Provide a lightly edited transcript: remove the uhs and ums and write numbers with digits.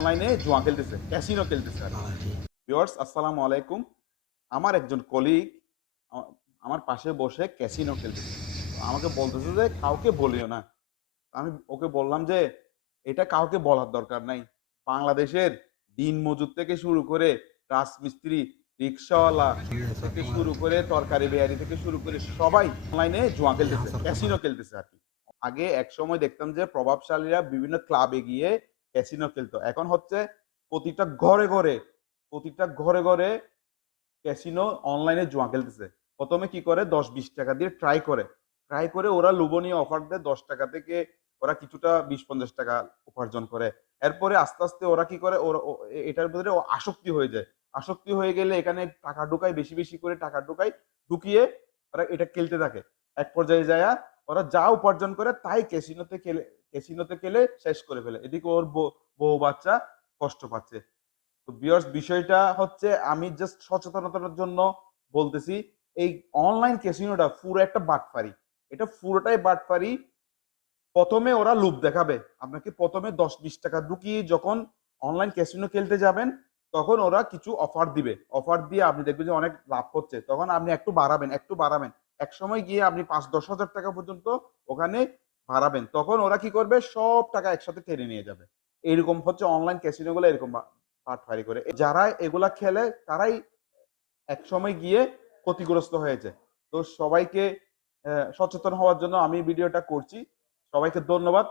অনলাইনে জুয়া খেলতেছে, ক্যাসিনো খেলতেছে আর কি। ভিউয়ার্স আসসালামু আলাইকুম। আমার একজন কলিগ আ আমার পাশে বসে ক্যাসিনো খেলতেছে। তো আমাকে বলতেছে যে, "কাউকে বলিও না।" আমি ওকে বললাম যে, "এটা কাউকে বলার দরকার নাই। বাংলাদেশের দিনমজুর থেকে শুরু করে রাজমিস্ত্রি, রিক্শাওয়ালা থেকে শুরু করে তরকারি বেয়ারি থেকে শুরু করে সবাই অনলাইনে জুয়া খেলতেছে, ক্যাসিনো খেলতেছে আর কি।" আগে একসময় দেখতাম যে প্রভাবশালীরা বিভিন্ন ক্লাবে গিয়ে ক্যাসিনো খেলতো। এখন হচ্ছে প্রতিটা ঘরে, ঘরে প্রতিটা ঘরে, ঘরে ক্যাসিনো অনলাইনে জুয়া খেলতেছে। ১ম এ কি করে ৳১০-৳২০ দিয়ে ট্রাই করে। ট্রাই করে ওরা লোভনীয় অফার দেয় ৳১০ থেকে ওরা কিছুটা ৳২০-৳৫০ উপার্জন করে। এরপরে আস্তে, আস্তে ওরা কি করে ওরা ও এ এটার ভেতরে আসক্তি হয়ে যায়। আসক্তি হয়ে গেলে এখানে টাকা ঢুকায়, বেশি, বেশি করে টাকা ঢুকায়। ঢুকিয়ে ওরা এটা খেলতে থাকে। এক পর্যায়ে যায়া ওরা যা উপার্জন করে তাই ক্যাসিনোতে খেলে শেষ করে ফেলে। এদিকে ওর বউ বাচ্চা কষ্ট পাচ্ছে। তো ভিউয়ার্স বিষয়টা হচ্ছে আমি জাস্ট সচেতনতার জন্য বলতেছি, এই অনলাইন ক্যাসিনোটা পুরো একটা বাটপারি। এটা পুরোটাই বাটপারি। ১ম এ ওরা লোভ দেখাবে। আপনাকে ১ম এ ৳১০-৳২০ ঢুকিয়ে যখন অনলাইন ক্যাসিনো খেলতে যাবেন, তখন ওরা কিছু অফার দিবে। অফার দিয়ে আপনি দেখবেন যে অনেক লাভ হচ্ছে। তখন আপনি একটু বাড়াবেন, একটু বাড়াবেন। একসময় গিয়ে আপনি ৳৫-১০,০০০ পর্যন্ত ওখানে বাড়াবেন। তখন ওরা কি করবে? সব টাকা একসাথে টেনে নিয়ে যাবে। এরকম হচ্ছে অনলাইন ক্যাসিনোগুলো এরকম বাটপারি করে। যারা এগুলা খেলে তারাই একসময় গিয়ে ক্ষতিগ্রস্ত হয়েছে। তো সবাইকে সচেতন হওয়ার জন্য আমি ভিডিওটা করছি। সবাইকে ধন্যবাদ।